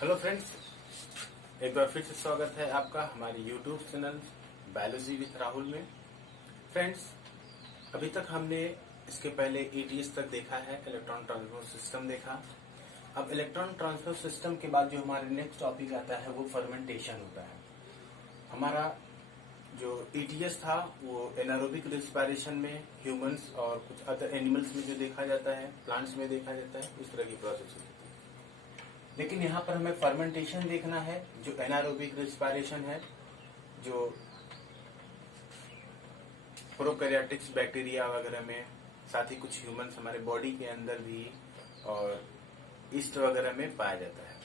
Hello friends, एक बार फिर से स्वागत है आपका हमारे YouTube channel biology with Rahul में। फ्रेंड्स, अभी तक हमने इसके पहले ईटीएस तक देखा है, इलेक्ट्रॉन ट्रांसपोर्ट सिस्टम देखा। अब इलेक्ट्रॉन ट्रांसपोर्ट सिस्टम के बाद जो हमारे नेक्स्ट टॉपिक आता है वो फर्मेंटेशन होता है। हमारा जो ईटीएस था वो एनारोबिक रिस्पायरेशन में ह्यूमंस और कुछ अदर एनिमल्स में जो देखा जाता है, प्लांट्स में देखा जाता है, उस तरह की प्रोसेस होती है। लेकिन यहाँ पर हमें फर्मेंटेशन देखना है, जो एनारोबिक रिस्पायरेशन है, जो प्रोकैरियोटिक्स बैक्टीरिया वगैरह में, साथ ही कुछ ह्यूमंस हमारे बॉडी के अंदर भी और ईस्ट वगैरह में पाया जाता है।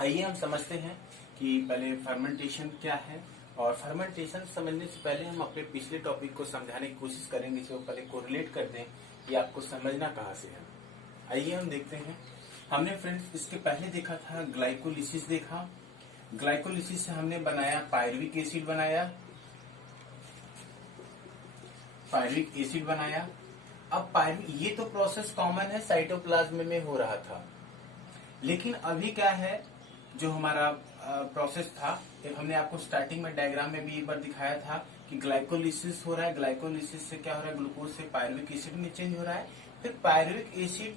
आइए हम समझते हैं कि पहले फर्मेंटेशन क्या है, और फर्मेंटेशन समझने से पहले हम अपने पिछले टॉपिक को समझाने की कोशिश करेंगे, इसको पहले कोरिलेट कर दें कि आपको समझना कहाँ से है। आइए हम देखते हैं। हमने फ्रेंड्स इसके पहले देखा था ग्लाइकोलिसिस देखा। ग्लाइकोलिसिस से हमने बनाया पायरुविक एसिड बनाया। अब पायरुविक, ये तो प्रोसेस कॉमन है, साइटोप्लाज्म में हो रहा था। लेकिन अभी क्या है, जो हमारा प्रोसेस था, हमने आपको स्टार्टिंग में डायग्राम में भी एक बार दिखाया था कि ग्लाइकोलिसिस हो रहा है। ग्लाइकोलिसिस से क्या हो रहा है, ग्लूकोज से पायरुविक एसिड में चेंज हो रहा है। फिर pyruvic acid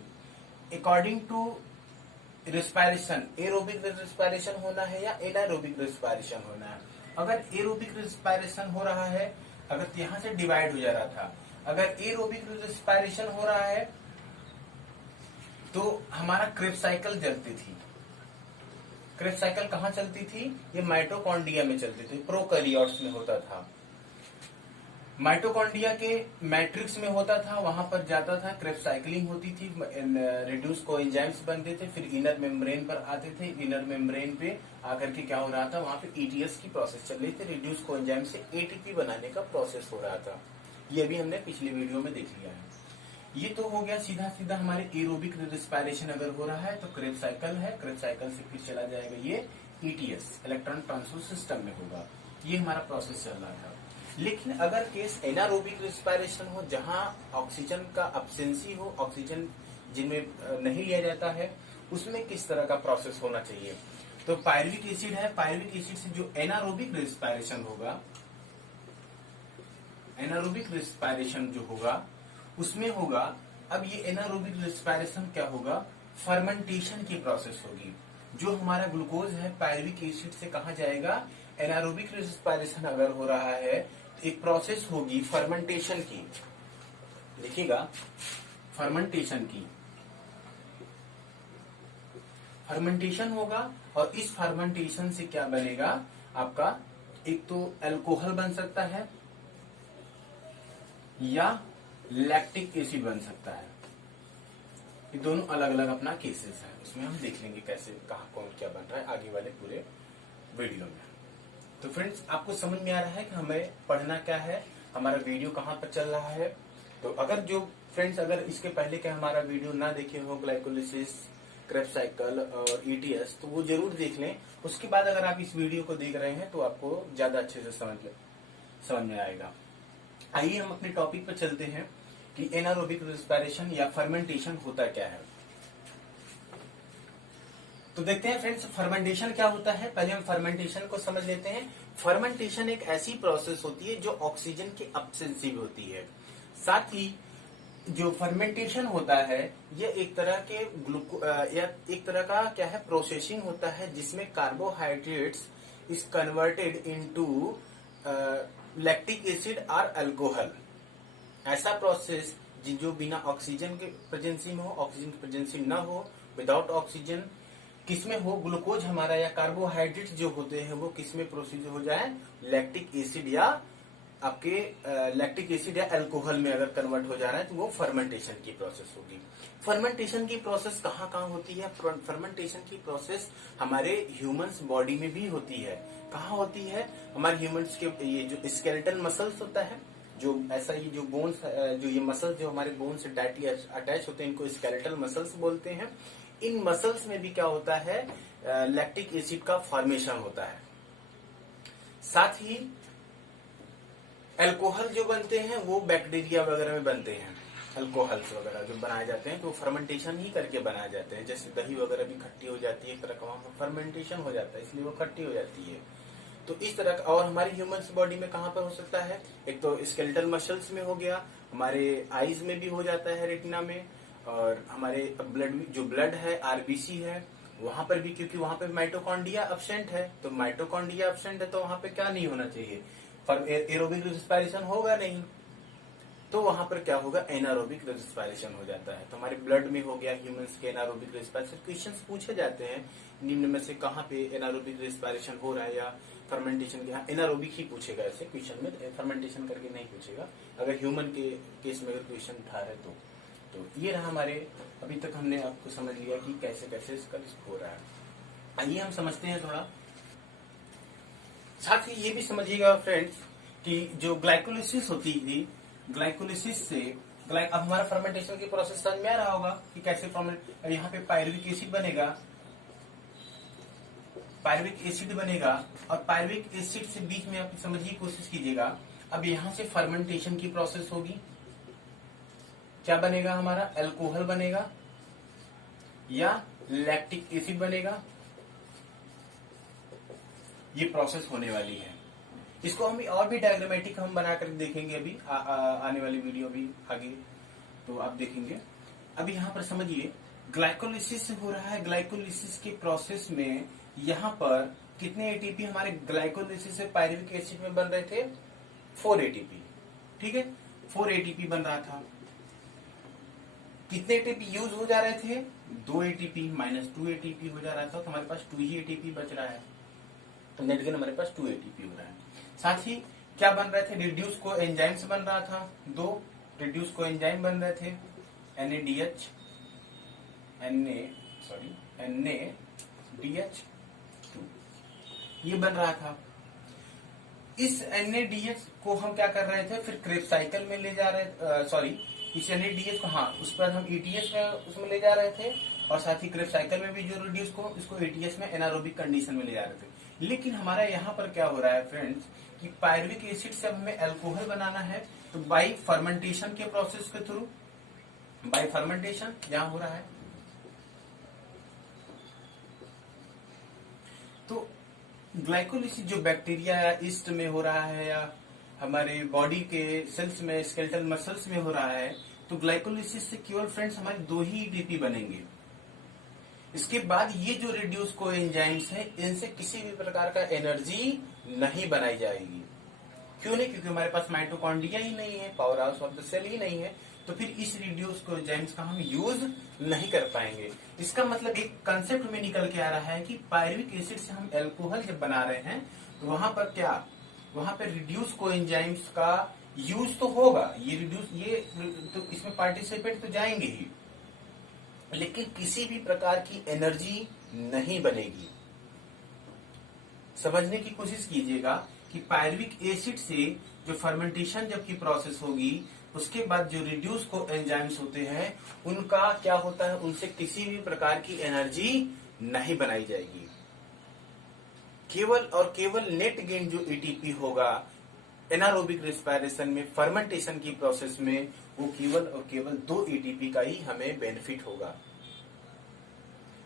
according to respiration, aerobic respiration होना है या एनारोबिक रिस्पायरेशन होना है। अगर एरोबिक रिस्पायरेशन हो रहा है, अगर यहाँ से डिवाइड हो जा रहा था, अगर एरोबिक रिस्पायरेशन हो रहा है तो हमारा क्रेब्स साइकिल चलती थी। क्रेब्स साइकिल कहाँ चलती थी? ये माइटोकॉन्ड्रिया में चलती थी, प्रोकैरियोट्स में होता था। माइटोकॉन्ड्रिया के मैट्रिक्स में होता था, वहां पर जाता था, क्रेब्स साइक्लिंग होती थी, रिड्यूस कोएंजाइम्स बनते थे, फिर इनर मेम्ब्रेन पर आते थे। इनर मेम्ब्रेन पे आकर के क्या हो रहा था, वहां पे ईटीएस की प्रोसेस चल रही थी, रिड्यूस कोएंजाइम से एटीपी बनाने का प्रोसेस हो रहा था। ये भी हमने पिछले वीडियो में देख लिया है। ये तो हो गया सीधा सीधा हमारे एरोबिक रिस्पायरेशन अगर हो रहा है तो क्रेब्स साइकिल है, क्रेब्स साइकिल से फिर चला जाएगा ये ईटीएस, इलेक्ट्रॉन ट्रांसपोर्ट सिस्टम में होगा। ये हमारा प्रोसेस चल रहा था। लेकिन अगर केस एनारोबिक रिस्पायरेशन हो, जहां ऑक्सीजन का अब्सेंसी हो, ऑक्सीजन जिनमें नहीं लिया जाता है, उसमें किस तरह का प्रोसेस होना चाहिए? तो पायरुविक एसिड है, पायरुविक एसिड से जो एनारोबिक रिस्पायरेशन होगा, एनारोबिक रिस्पायरेशन जो होगा उसमें होगा। अब ये एनारोबिक रिस्पायरेशन क्या होगा, फर्मेंटेशन की प्रोसेस होगी। जो हमारा ग्लूकोज है पायरुविक एसिड से कहा जाएगा, एनारोबिक रिस्पायरेशन अगर हो रहा है तो एक प्रोसेस होगी फर्मेंटेशन की। देखिएगा, फर्मेंटेशन होगा, और इस फर्मेंटेशन से क्या बनेगा आपका, एक तो अल्कोहल बन सकता है या लैक्टिक एसिड बन सकता है। ये दोनों अलग अलग अपना केसेस है, उसमें हम देख लेंगे कैसे, कहाँ कौन क्या बन रहा है आगे वाले पूरे वीडियो में। तो फ्रेंड्स, आपको समझ में आ रहा है कि हमें पढ़ना क्या है, हमारा वीडियो कहाँ पर चल रहा है। तो अगर जो फ्रेंड्स अगर इसके पहले के हमारा वीडियो ना देखे हो, ग्लाइकोलिसिस, क्रेब्स साइकिल और ईटीएस, तो वो जरूर देख लें। उसके बाद अगर आप इस वीडियो को देख रहे हैं तो आपको ज्यादा अच्छे से समझ में आएगा। आइए हम अपने टॉपिक पर चलते हैं कि एनारोबिक रिस्पायरेशन या फर्मेंटेशन होता क्या है। तो देखते हैं फ्रेंड्स, फर्मेंटेशन क्या होता है। पहले हम फर्मेंटेशन को समझ लेते हैं। फर्मेंटेशन एक ऐसी प्रोसेस होती है जो ऑक्सीजन की अब्सेंसी में होती है। साथ ही जो फर्मेंटेशन होता है ये एक तरह के या एक तरह का क्या है, प्रोसेसिंग होता है, जिसमें carbohydrates is converted into lactic acid और अल्कोहल। ऐसा प्रोसेस जो बिना ऑक्सीजन के प्रेजेंसी में हो, ऑक्सीजन की प्रेजेंसी न हो, विदाउट ऑक्सीजन, किसमें हो, ग्लूकोज हमारा या कार्बोहाइड्रेट जो होते हैं वो किसमें प्रोसीड हो जाए, लैक्टिक एसिड या आपके लैक्टिक एसिड या अल्कोहल में अगर कन्वर्ट हो जा रहा है तो वो फर्मेंटेशन की प्रोसेस होगी। फर्मेंटेशन की प्रोसेस कहाँ कहाँ होती है? फर्मेंटेशन की प्रोसेस हमारे ह्यूमंस बॉडी में भी होती है। कहाँ होती है? हमारे ह्यूमंस के ये जो स्केलेटल मसल्स होता है, जो ऐसा ही जो बोन्स, जो ये मसल्स जो हमारे बोन से डायरेक्टली अटैच होते हैं, इनको स्केलेटल मसल्स बोलते हैं। इन मसल्स में भी क्या होता है, लैक्टिक एसिड का फॉर्मेशन होता है। साथ ही अल्कोहल जो बनते हैं वो बैक्टीरिया वगैरह में बनते हैं। अल्कोहल्स वगैरह जो बनाए जाते हैं तो फर्मेंटेशन ही करके बनाए जाते हैं। जैसे दही वगैरह भी खट्टी हो जाती है, एक तरह का वहाँ फर्मेंटेशन हो जाता है, इसलिए वो खट्टी हो जाती है। तो इस तरह का। और हमारी ह्यूमन बॉडी में कहाँ पर हो सकता है, एक तो स्केलेटल मसल्स में हो गया, हमारे आईज में भी हो जाता है, रेटिना में, और हमारे ब्लड है, आरबीसी है, वहां पर भी, क्योंकि वहां पे माइटोकॉन्ड्रिया एब्सेंट है। तो माइटोकॉन्ड्रिया एब्सेंट है तो वहां पे क्या नहीं होना चाहिए, एरोबिक रेस्पिरेशन होगा नहीं, तो वहां पर क्या होगा, एनारोबिक रेस्पिरेशन हो जाता है। तो हमारे ब्लड में हो गया ह्यूमंस के एनारोबिक रेस्पिरेशन। क्वेश्चंस पूछे जाते हैं निम्न में से कहाँ पे एनारोबिक रेस्पिरेशन हो रहा है, या फर्मेंटेशन के एनारोबिक ही पूछेगा ऐसे क्वेश्चन में, फर्मेंटेशन करके नहीं पूछेगा अगर ह्यूमन के केस में अगर क्वेश्चन उठा रहे तो ये रहा हमारे, अभी तक हमने आपको समझ लिया कि कैसे कैसे इसका हो रहा है। आइए हम समझते हैं थोड़ा। साथ ही ये भी समझिएगा फ्रेंड्स कि जो ग्लाइकोलिसिस होती थी, ग्लाइकोलिसिस से अब हमारा फर्मेंटेशन की प्रोसेस समझ में आ रहा होगा कि कैसे यहाँ पे पायरुविक एसिड बनेगा, पायरुविक एसिड बनेगा, और पायरुविक एसिड से बीच में आप समझने की कोशिश कीजिएगा। अब यहाँ से फर्मेंटेशन की प्रोसेस होगी, क्या बनेगा हमारा, अल्कोहल बनेगा या लैक्टिक एसिड बनेगा, ये प्रोसेस होने वाली है। इसको हम और भी डायग्रामेटिक हम बनाकर देखेंगे अभी आने वाली वीडियो भी आगे, तो आप देखेंगे। अभी यहाँ पर समझिए ग्लाइकोलिसिस हो रहा है। ग्लाइकोलिसिस के प्रोसेस में यहाँ पर कितने एटीपी हमारे ग्लाइकोलिसिस से पायरुविक एसिड में बन रहे थे, 4 एटीपी। ठीक है, 4 एटीपी बन रहा था। कितने एटीपी यूज हो जा रहे थे, 2 एटीपी -2 एटीपी हो जा रहा था, तो हमारे पास 2 ही एटीपी बच रहा है, तो नेट गेन हमारे पास 2 एटीपी हो रहा है। साथ ही क्या बन रहे थे, रिड्यूस को एंजाइम्स बन रहा था, 2 रिड्यूस को एंजाइम बन रहे थे, NADH2 ये बन रहा था। इस NADH को हम क्या कर रहे थे, फिर क्रेब्स साइकिल में ले जा रहे, इस NADH को, हाँ, उस पर हम ETS में उसमें ले जा रहे थे, और साथ ही क्रेब्स साइकिल में भी जो रिड्यूस को इसको ETS में एनारोबिक कंडीशन में ले जा रहे थे। लेकिन हमारा यहाँ पर क्या हो रहा है फ्रेंड्स कि पायरुविक एसिड से हमें अल्कोहल बनाना है, तो बाई फर्मेंटेशन के प्रोसेस के थ्रू, बाई फर्मेंटेशन यहाँ हो रहा है। तो ग्लाइकोलिसिस जो बैक्टीरिया या ईस्ट में हो रहा है, या हमारे बॉडी के सेल्स में, स्केलेटल मसल्स में हो रहा है, तो ग्लाइकोलिसिस से केवल फ्रेंड्स हमारे 2 ही एटीपी बनेंगे। इसके बाद ये जो रिड्यूस को एंजाइम्स है, इनसे किसी भी प्रकार का एनर्जी नहीं बनाई जाएगी। क्यों नहीं, क्योंकि हमारे पास माइटोकॉन्ड्रिया ही नहीं है, power house of the cell ही नहीं है, तो फिर इस रिड्यूस को एंजाइम्स का हम यूज नहीं कर पाएंगे। इसका मतलब एक कंसेप्ट में निकल के आ रहा है कि पायरुविक एसिड से हम अल्कोहल जब बना रहे हैं, तो वहां पर क्या, वहां पर रिड्यूस को एंजाइम्स का यूज तो होगा, ये रिड्यूस, ये तो इसमें पार्टिसिपेट तो जाएंगे ही, लेकिन किसी भी प्रकार की एनर्जी नहीं बनेगी। समझने की कोशिश कीजिएगा कि पायरुविक एसिड से जो फर्मेंटेशन जबकि प्रोसेस होगी, उसके बाद जो रिड्यूस को एंजाइम्स होते हैं, उनका क्या होता है, उनसे किसी भी प्रकार की एनर्जी नहीं बनाई जाएगी। केवल और केवल नेट गेन जो एटीपी होगा एनारोबिक रेस्पिरेशन में, फर्मेंटेशन की प्रोसेस में, वो केवल और केवल 2 एटीपी का ही हमें बेनिफिट होगा।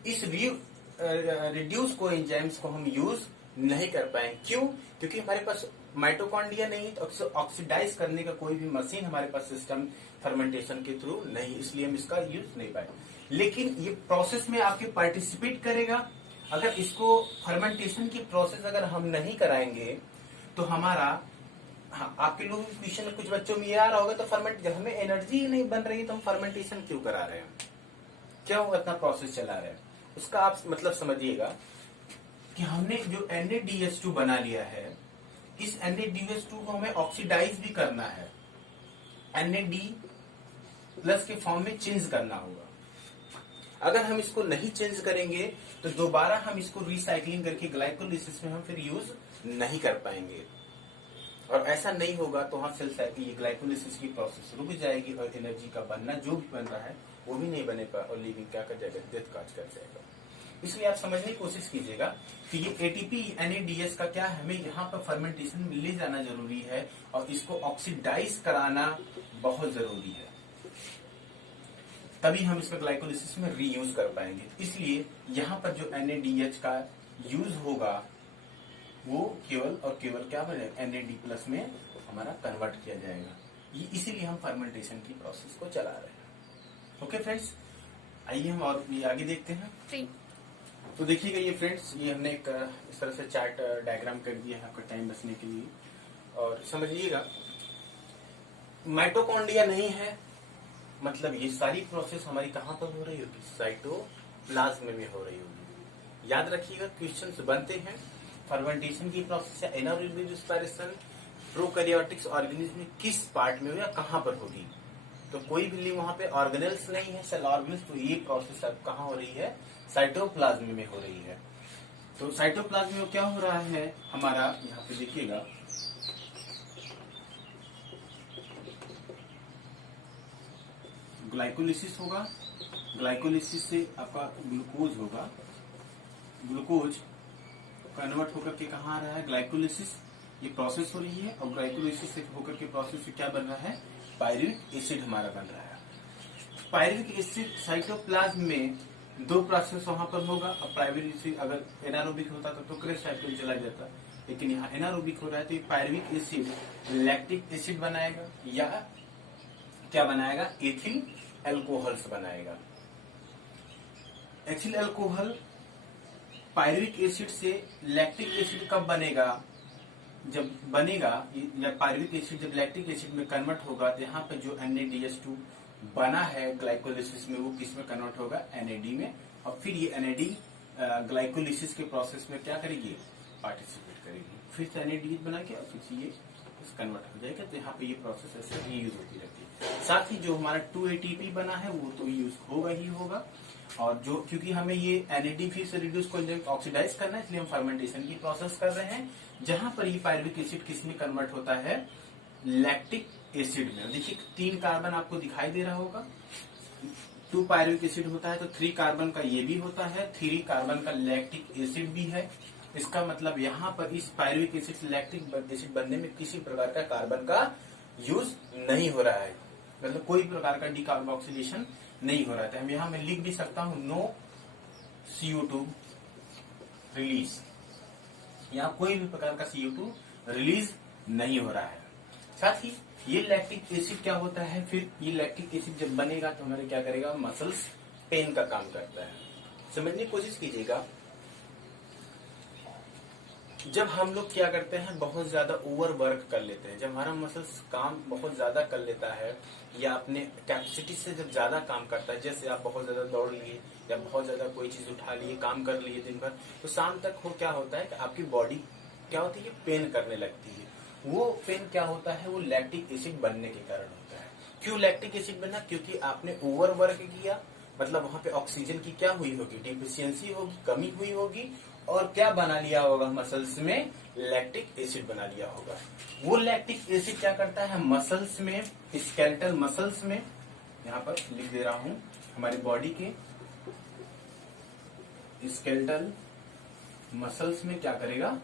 इस रिड्यूस को एंजाइम्स को हम यूज नहीं कर पाए। क्यों, क्योंकि हमारे पास माइटोकॉन्ड्रिया नहीं, तो ऑक्सीडाइज करने का कोई भी मशीन हमारे पास सिस्टम फर्मेंटेशन के थ्रू नहीं, इसलिए हम इसका यूज नहीं पाए। लेकिन ये प्रोसेस में आपके पार्टिसिपेट करेगा। अगर इसको फर्मेंटेशन की प्रोसेस अगर हम नहीं कराएंगे तो हमारा, हाँ, आपके लोग क्वेश्चन में कुछ बच्चों में ये आ रहा होगा, तो फर्मेंट, जब हमें एनर्जी ही नहीं बन रही है तो हम फर्मेंटेशन क्यों करा रहे हैं, क्यों इतना प्रोसेस चला रहे हैं, उसका आप मतलब समझिएगा कि हमने जो NADH2 बना लिया है, इस NADH2 को हमें ऑक्सीडाइज भी करना है, NAD+ के फॉर्म में चेंज करना होगा। अगर हम इसको नहीं चेंज करेंगे तो दोबारा हम इसको रिसाइकलिंग करके ग्लाइकोलिसिस में हम फिर यूज नहीं कर पाएंगे, और ऐसा नहीं होगा तो हाँ सेल साइकिल, ये ग्लाइकोलिसिस की प्रोसेस रुक जाएगी, और एनर्जी का बनना जो भी बन रहा है वो भी नहीं बने पाए, और लिविंग क्या कर जाएगा, डेथ काज कर जाएगा। इसलिए आप समझने की कोशिश कीजिएगा कि ये एटीपी NADH का क्या है, हमें यहाँ पर फर्मेंटेशन में ले जाना जरूरी है, और इसको ऑक्सीडाइज कराना बहुत जरूरी है। तभी हम इसका ग्लाइकोलिसिस में रीयूज कर पाएंगे। इसलिए यहाँ पर जो NADH का यूज होगा वो केवल और केवल क्या बनेगा, NAD+ में हमारा कन्वर्ट किया जाएगा। ये इसीलिए हम फर्मेंटेशन की प्रोसेस को चला रहे हैं। ओके फ्रेंड्स, आइए हम और ये आगे देखते हैं। तो देखिएगा ये फ्रेंड्स, ये हमने एक इस तरह से चार्ट डायग्राम कर दिया है आपका टाइम बचने के लिए। और समझिएगा माइटोकॉन्ड्रिया नहीं है, मतलब ये सारी प्रोसेस हमारी कहाँ पर हो रही होगी, साइटोप्लाज्म में हो रही होगी। याद रखिएगा क्वेश्चंस बनते हैं फर्मेंटेशन की प्रोसेस या एनारोबिक रिस्पायरेशन प्रोकैरियोटिक्स ऑर्गेनिज्म में किस पार्ट में हो या कहाँ पर होगी। तो कोई भी वहां पे ऑर्गेनेल्स नहीं है, सेल ऑर्गेनेल्स, तो ये प्रोसेस अब कहाँ हो रही है, साइटोप्लाज्म में हो रही है। तो साइटोप्लाज्म में क्या हो रहा है हमारा, यहाँ पे देखिएगा ग्लाइकोलिसिस होगा, ग्लाइकोलिसिस से आपका ग्लूकोज होगा, ग्लूकोज कन्वर्ट होकर के कहाँ आ रहा है, ग्लाइकोलिसिस ये प्रोसेस हो रही है। और ग्लाइकोलिसिस से होकर के प्रोसेस से क्या बन रहा है, पायरुविक एसिड हमारा बन रहा है। पायरुविक एसिड साइटोप्लाज्म में दो प्रोसेस वहां पर होगा। और पायरुविक एसिड अगर एनारोबिक होता तो क्रेश साइकिल चला जाता, लेकिन यहाँ एनारोबिक हो रहा है तो पायरुविक एसिड लैक्टिक एसिड बनाएगा या क्या बनाएगा, एथिल एल्कोहल्स बनाएगा। एथिल एल्कोहल पायरुविक एसिड से लैक्टिक एसिड कब बनेगा, जब बनेगा या पायरुविक एसिड जब लैक्टिक एसिड में कन्वर्ट होगा तो यहाँ पे जो NADH2 बना है ग्लाइकोलिसिस में वो किस में कन्वर्ट होगा, NAD में। और फिर ये NAD ग्लाइकोलिसिस के प्रोसेस में क्या करेगी, पार्टिसिपेट करेगी, फिर से NAD बना के और फिर ये कन्वर्ट हो जाएगा। तो यहाँ पे ये प्रोसेस ऐसे यूज होती रहती है। साथ ही जो हमारा 2 ATP बना है वो तो यूज होगा ही होगा। और जो क्योंकि हमें ये NAD फिर से रिड्यूस को ऑक्सीडाइज करना है, इसलिए हम फर्मेंटेशन की प्रोसेस कर रहे हैं, जहां पर ये पायरुविक एसिड किस में कन्वर्ट होता है, लैक्टिक एसिड में। देखिए 3 कार्बन आपको दिखाई दे रहा होगा, 2 पायरुविक एसिड होता है तो 3 कार्बन का ये भी होता है, 3 कार्बन का लैक्टिक एसिड भी है। इसका मतलब यहाँ पर इस पायरुविक एसिड से लैक्टिक एसिड बनने में किसी प्रकार का कार्बन का यूज नहीं हो रहा है, मतलब कोई प्रकार का डीकार्बोक्सिलेशन नहीं हो रहा था। हम यहाँ मैं लिख भी सकता हूँ नो CO2 रिलीज, यहाँ कोई भी प्रकार का CO2 रिलीज नहीं हो रहा है। साथ ही ये लैक्टिक एसिड क्या होता है, फिर ये लैक्टिक एसिड जब बनेगा तो हमारे क्या करेगा, मसल्स पेन का काम करता है। समझने की कोशिश कीजिएगा, जब हम लोग क्या करते हैं, बहुत ज्यादा ओवर वर्क कर लेते हैं, जब हमारा मसल्स काम बहुत ज्यादा कर लेता है या अपने कैपेसिटी से जब ज्यादा काम करता है, जैसे आप बहुत ज्यादा दौड़ लिए या बहुत ज्यादा कोई चीज उठा लिए, काम कर लिए दिन भर, तो शाम तक वो क्या होता है कि आपकी बॉडी क्या होती है, पेन करने लगती है। वो पेन क्या होता है, वो लैक्टिक एसिड बनने के कारण होता है। क्यों लैक्टिक एसिड बना, क्योंकि आपने ओवर वर्क किया, मतलब वहां पे ऑक्सीजन की क्या हुई होगी, डिफिशियंसी होगी, कमी हुई होगी, और क्या बना लिया होगा, मसल्स में लैक्टिक एसिड बना लिया होगा। वो लैक्टिक एसिड क्या करता है, मसल्स में, स्केलेटल मसल्स में, यहाँ पर लिख दे रहा हूं, हमारी बॉडी के स्केलेटल मसल्स में क्या करेगा,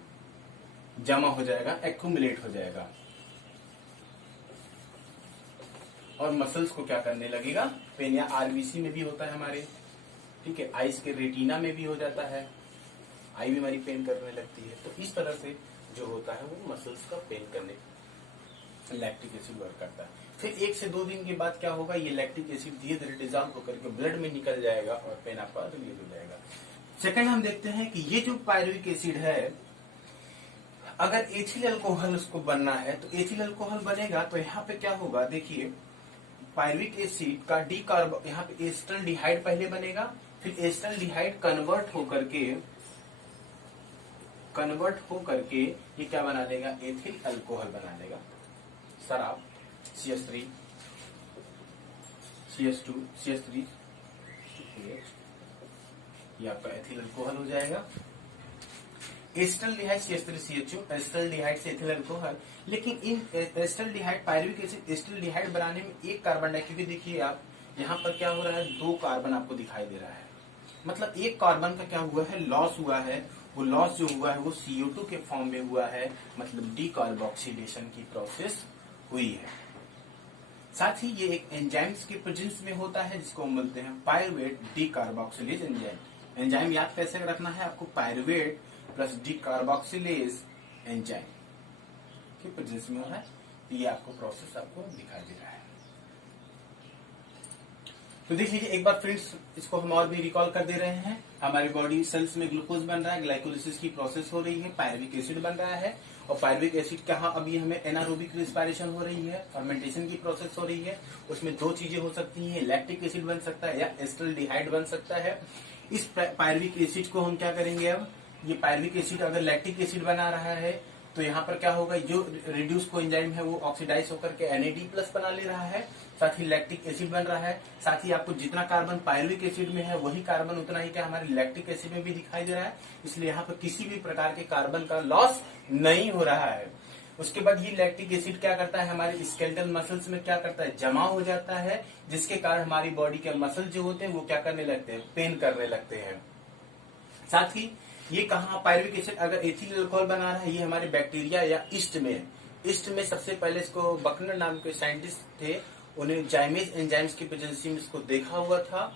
जमा हो जाएगा, एक्यूमुलेट हो जाएगा, और मसल्स को क्या करने लगेगा, पेन। या RBC में भी होता है हमारे, ठीक है, आइस के रेटिना में भी हो जाता है, आई भी हमारी पेन करने लगती है। तो इस तरह से जो होता है वो मसल्स का पेन करने लैक्टिक एसिड वर्क करता है। फिर 1 से 2 दिन के बाद क्या होगा, ये लैक्टिक एसिड धीरे धीरे डिजॉल्व होकर के ब्लड में निकल जाएगा और पेन आपका रिलीज हो जाएगा। सेकंड हम देखते हैं कि ये जो पायरुविक एसिड है, अगर एथिल अल्कोहल उसको बनना है तो एथिल अल्कोहल बनेगा तो यहाँ पे क्या होगा, देखिए पायरुविक एसिड का डीकार्बो, यहाँ पे एसिटाल्डिहाइड पहले बनेगा, फिर एसिटाल्डिहाइड कन्वर्ट होकर के ये क्या बना देगा, एथिल अल्कोहल बना देगा, शराब, CH3 CH2 CH3 ये आपका एथिल अल्कोहल हो जाएगा। एसिटाल्डिहाइड CH3CH2, एसिटाल्डिहाइड से एथिल अल्कोहल। लेकिन इन एसिटाल्डिहाइड, पायरुविक एसिड एसिटाल्डिहाइड बनाने में एक कार्बन है, क्योंकि देखिए आप यहाँ पर क्या हो रहा है, 2 कार्बन आपको दिखाई दे रहा है, मतलब एक कार्बन का क्या हुआ है, लॉस हुआ है। वो लॉस जो हुआ है वो CO2 के फॉर्म में हुआ है, मतलब डीकार्बोक्सिलेशन की प्रोसेस हुई है। साथ ही ये एक एंजाइम्स के प्रेजेंस में होता है जिसको हम बोलते हैं पायरुवेट डीकार्बोक्सिलेज एंजाइम। एंजाइम याद कैसे रखना है आपको, पायरुवेट प्लस डीकार्बोक्सिलेज एंजाइम के प्रेजेंस में हो रहा है। ये आपको प्रोसेस आपको दिखाई दे रहा है। तो देख लीजिए एक बार फ्रेंड्स, इसको हम और भी रिकॉल कर दे रहे हैं। हमारी बॉडी सेल्स में ग्लूकोज बन रहा है, ग्लाइकोलिसिस की प्रोसेस हो रही है, पायरुविक एसिड बन रहा है, और पायरुविक एसिड कहाँ अभी हमें एनारोबिक रिस्पायरेशन हो रही है, फर्मेंटेशन की प्रोसेस हो रही है। उसमें दो चीजें हो सकती हैं, लैक्टिक एसिड बन सकता है या एस्टल्डिहाइड बन सकता है। इस पायरुविक एसिड को हम क्या करेंगे, अब ये पायरुविक एसिड अगर लैक्टिक एसिड बना रहा है तो यहाँ पर क्या होगा, जो रिड्यूस कोएंजाइम है वो ऑक्सीडाइज होकर के NAD+ बना ले रहा है, साथ ही लैक्टिक एसिड बन रहा है। साथ ही आपको जितना कार्बन पायरुविक एसिड में है वही कार्बन उतना ही क्या हमारे लैक्टिक एसिड में भी दिखाई दे रहा है, इसलिए यहाँ पर किसी भी प्रकार के कार्बन का लॉस नहीं हो रहा है। उसके बाद ये लैक्टिक एसिड क्या करता है, हमारे स्केलेटल मसल्स में क्या करता है, जमा हो जाता है, जिसके कारण हमारी बॉडी के मसल जो होते हैं वो क्या करने लगते हैं, पेन करने लगते हैं। साथ ही ये कहाँ पायरुविक एसिड अगर एथिल अल्कोहल बना रहा है, ये हमारे बैक्टीरिया या ईस्ट में सबसे पहले इसको बकनर नाम के साइंटिस्ट थे, उन्हें जाइमेज एंजाइम्स की प्रेजेंसी में इसको देखा हुआ था।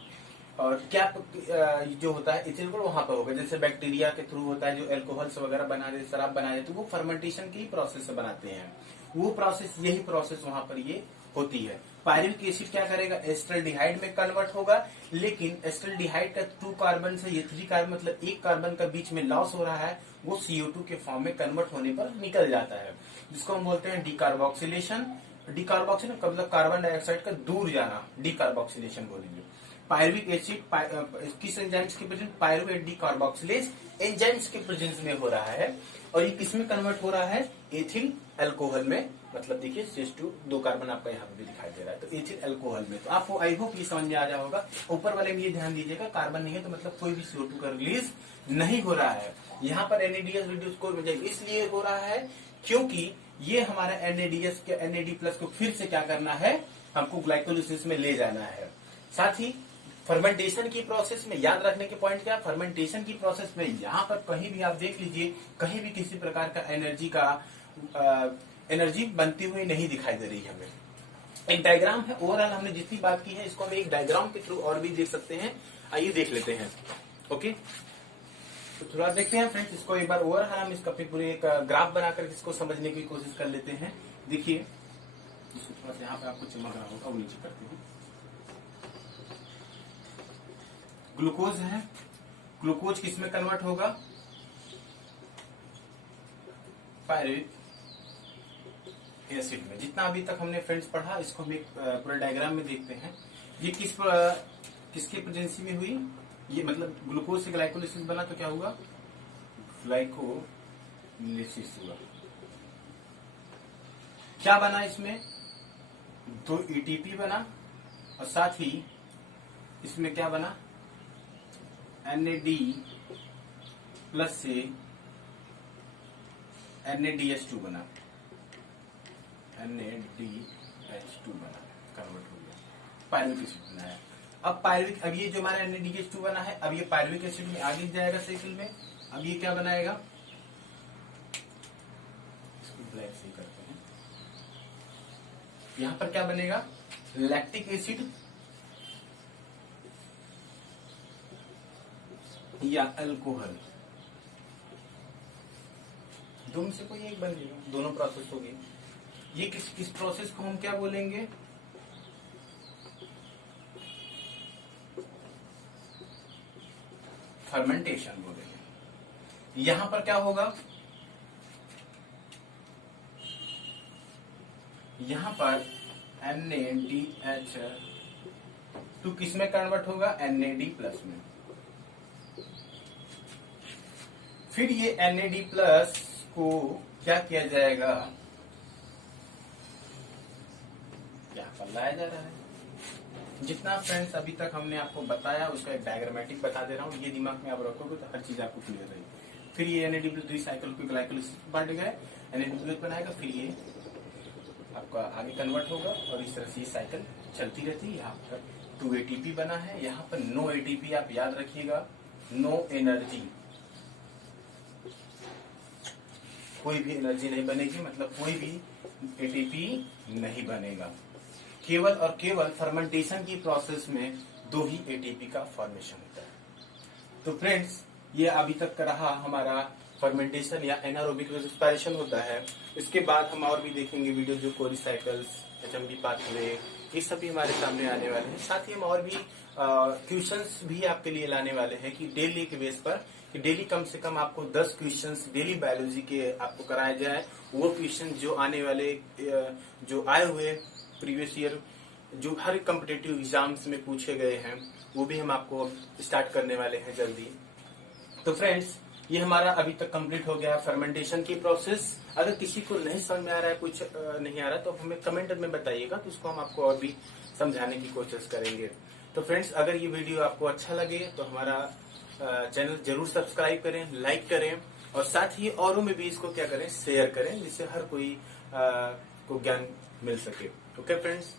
और क्या जो होता है एथिल अल्कोहल वहां पर होगा, जैसे बैक्टीरिया के थ्रू होता है, जो अल्कोहल्स वगैरह बना रहे, शराब बना रहे, तो वो फर्मेंटेशन की प्रोसेस से बनाते हैं, वो प्रोसेस यही प्रोसेस वहां पर ये होती है। पायरुविक एसिड क्या करेगा, एस्टल्डिहाइड में कन्वर्ट होगा, लेकिन एस्टल्डिहाइड का 2 कार्बन से ये 3 कार्बन मतलब 1 कार्बन का बीच में लॉस हो रहा है, वो CO2 के फॉर्म में कन्वर्ट होने पर निकल जाता है, जिसको हम बोलते हैं डीकार्बोक्सिलेशन। डीकार्बोक्सिलेशन का मतलब कार्बन डाइऑक्साइड का दूर जाना, डीकार्बोक्सिलेशन बोलेंगे। पायरुविक एसिड किस एंजाइम्स के प्रेजेंस, पायरुवेट डीकार्बोक्सिलेज एंजाइम्स के प्रेजेंस में हो रहा है, और ये किस में कन्वर्ट हो रहा है, एथिल अल्कोहल में। मतलब देखिए CH2 2 कार्बन आपका यहाँ पे भी दिखाई दे रहा है, तो एथिल अल्कोहल में। तो आपको आई होप ये समझ में आ जाए होगा। ऊपर वाले में ये ध्यान दीजिएगा, कार्बन नहीं है तो मतलब कोई भी CO2 का रिलीज नहीं हो रहा है। यहाँ पर NADS रिड्यूस को इसलिए हो रहा है क्योंकि ये हमारा NAD+ को फिर से क्या करना है, हमको ग्लाइकोलिसिस में ले जाना है। साथ ही फर्मेंटेशन की प्रोसेस में याद रखने के पॉइंट क्या, फर्मेंटेशन की प्रोसेस में यहाँ पर कहीं भी आप देख लीजिए, कहीं भी किसी प्रकार का एनर्जी बनती हुई नहीं दिखाई दे रही है हमें। एक डायग्राम है, ओवरऑल हमने जितनी बात की है इसको हम एक डायग्राम के थ्रू और भी देख सकते हैं। आइए देख लेते हैं। ओके, तो थोड़ा देखते हैं फ्रेंड्स, इसको एक बार ओवरऑल हम इसका पूरे एक ग्राफ बनाकर इसको समझने की कोशिश कर लेते हैं। देखिए इसको थोड़ा सा यहाँ पे आपको चमक रहा होगा, वो नीचे करते हैं। ग्लूकोज है, ग्लूकोज किस में कन्वर्ट होगा, पायरुविक एसिड में। जितना अभी तक हमने फ्रेंड्स पढ़ा इसको हम एक पूरा डायग्राम में देखते हैं। ये किसके प्रेजेंसी में हुई, ये मतलब ग्लूकोज से ग्लाइकोलिसिस बना तो क्या हुआ, ग्लाइकोलिसिस हुआ। क्या बना इसमें, 2 ATP बना, और साथ ही इसमें क्या बना, NAD+ से NADH2 बना, NADH2 बना, कन्वर्ट हो गया, पायरुविक एसिड बनाया। अब अब ये जो हमारा NADH2 बना है, अब ये पायरुविक एसिड में आगे जाएगा साइकिल में। अब ये क्या बनाएगा, इसको ब्लैक से करते हैं। यहां पर क्या बनेगा, लैक्टिक एसिड या अल्कोहल, दोनों से कोई एक बनेगा, दोनों प्रोसेस हो गई। ये किस प्रोसेस को हम क्या बोलेंगे, फर्मेंटेशन बोलेंगे। यहां पर क्या होगा, यहां पर NADH2 किस में कन्वर्ट होगा, NAD+ में। फिर ये NAD+ को क्या किया जाएगा, क्या पर लाया जा रहा है। जितना फ्रेंड्स अभी तक हमने आपको बताया उसका एक डायग्रामेटिक बता दे रहा हूँ, ये दिमाग में आप रखोगे तो हर चीज आपको क्लियर रहेगी। फिर ये NAD+ रिसाइकल को ग्लाइकोलिसिस बढ़ गए, NAD+ बनाएगा, फिर ये आपका आगे कन्वर्ट होगा, और इस तरह से ये साइकिल चलती रहती है। यहाँ पर 2 ATP बना है, यहाँ पर नो ATP, आप याद रखिएगा, नो एनर्जी, कोई भी एनर्जी नहीं बनेगी, मतलब कोई भी ATP नहीं बनेगा। केवल और केवल फर्मेंटेशन की प्रोसेस में 2 ही एटीपी का फॉर्मेशन होता है। तो फ्रेंड्स, ये अभी तक का रहा हमारा फर्मेंटेशन या एनारोबिक रेस्पिरेशन होता है। इसके बाद हम और भी देखेंगे वीडियो, जो कोरी साइकिल्स, एचएमडी पाथवे, ये सभी हमारे सामने आने वाले हैं। साथ ही हम और भी क्वेश्चंस भी आपके लिए लाने वाले हैं कि डेली के बेस पर, कि डेली कम से कम आपको 10 क्वेश्चंस डेली बायोलॉजी के आपको कराया जाए। वो क्वेश्चन जो आने वाले, जो आए हुए प्रीवियस ईयर, जो हर कॉम्पिटिटिव एग्जाम्स में पूछे गए हैं, वो भी हम आपको स्टार्ट करने वाले हैं जल्दी। तो फ्रेंड्स, ये हमारा अभी तक कंप्लीट हो गया फर्मेंटेशन की प्रोसेस। अगर किसी को नहीं समझ में आ रहा है, कुछ नहीं आ रहा, तो हमें कमेंट में बताइएगा, तो उसको हम आपको और भी समझाने की कोशिश करेंगे। तो फ्रेंड्स, अगर ये वीडियो आपको अच्छा लगे तो हमारा चैनल जरूर सब्सक्राइब करें, लाइक करें, और साथ ही औरों में भी इसको क्या करें, शेयर करें, जिससे हर कोई को ज्ञान मिल सके। Okay friends.